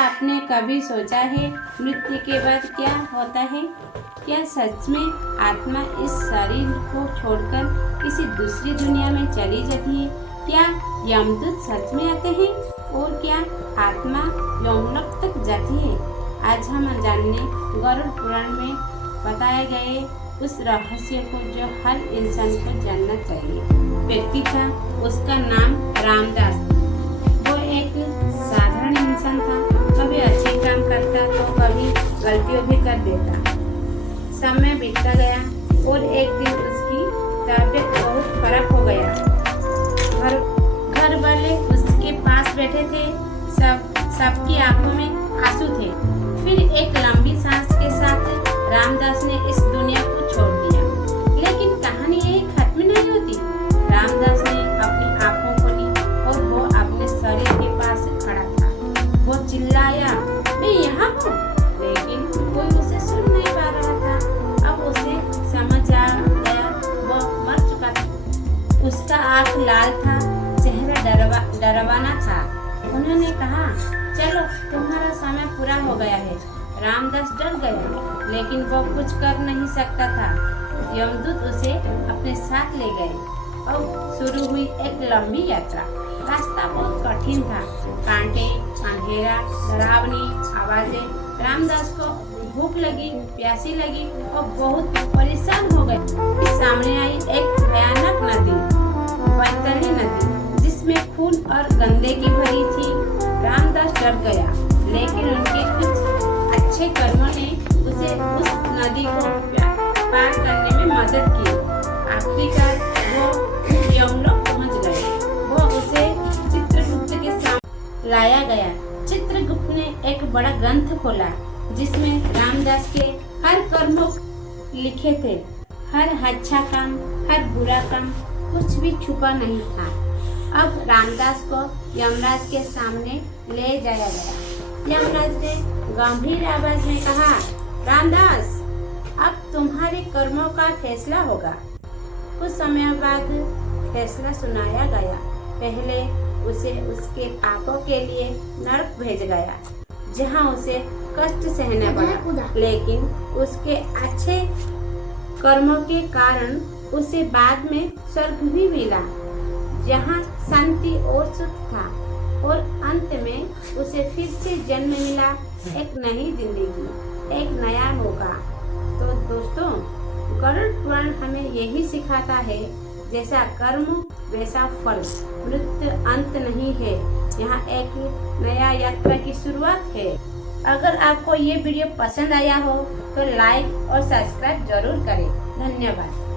आपने कभी सोचा है मृत्यु के बाद क्या होता है? क्या सच में आत्मा इस शरीर को छोड़कर किसी दूसरी दुनिया में चली जाती है? क्या यमदूत सच में आते हैं? और क्या आत्मा यमलोक तक जाती है? आज हम जानने गरुड़ पुराण में बताए गए उस रहस्य को जो हर इंसान को जानना चाहिए। व्यक्ति था, उसका नाम रामदास। वो एक साधारण इंसान था। कभी अच्छे काम करता तो कभी गलतियों भी कर देता। समय बीतता गया और एक दिन उसकी तबीयत बहुत खराब हो गया। घर वाले उसके पास बैठे थे। सबकी आंखों में आंसू थे। फिर एक लंबी सांस के साथ रामदास ने इस दुनिया को छोड़ दिया। लेकिन कहानी यही खत्म नहीं होती। रामदास ने अपनी आंखों खोली और वो अपने शरीर के पास खड़ा था। वो चिल्लाया, मैं यहाँ हूँ, लेकिन कोई उसे सुन नहीं पा रहा था। अब उसे समझ आ गया वो मर चुका था। उसका आँख लाल था, चेहरा डरवाना था। उन्होंने कहा, चलो तुम्हारा समय पूरा हो गया है। रामदास डर गया, लेकिन वो कुछ कर नहीं सकता था। यमदूत उसे अपने साथ ले गए और शुरू हुई एक लंबी यात्रा। रास्ता बहुत कठिन था। कांटे, अंधेरा, डरावनी आवाजें। रामदास को भूख लगी, प्यासी लगी और बहुत परेशान हो गए। सामने आई एक भयानक नदी, वैतरणी नदी, जिसमें खून और गंदे की भरी थी। रामदास डर गया, लेकिन उनके कुछ अच्छे कर्मों ने उसे उस नदी को पार करने में मदद की। आखिरकार वो यमलोक पहुंच गए। वो उसे चित्रगुप्त के सामने लाया गया। चित्रगुप्त ने एक बड़ा ग्रंथ खोला, जिसमें रामदास के हर कर्मों लिखे थे। हर अच्छा काम, हर बुरा काम, कुछ भी छुपा नहीं था। अब रामदास को यमराज के सामने ले जाया गया। यमराज ने गंभीर आवाज में कहा, रामदास, अब तुम्हारे कर्मों का फैसला होगा। कुछ समय बाद फैसला सुनाया गया। पहले उसे उसके पापों के लिए नरक भेज गया, जहां उसे कष्ट सहना पड़ा। लेकिन उसके अच्छे कर्मों के कारण उसे बाद में स्वर्ग भी मिला, जहां शांति और सुख था। और अंत में उसे फिर से जन्म मिला, एक नई जिंदगी, एक नया मौका। तो दोस्तों, गरुड़ पुराण हमें यही सिखाता है, जैसा कर्म वैसा फल। मृत्यु अंत नहीं है, यहाँ एक नया यात्रा की शुरुआत है। अगर आपको ये वीडियो पसंद आया हो तो लाइक और सब्सक्राइब जरूर करें। धन्यवाद।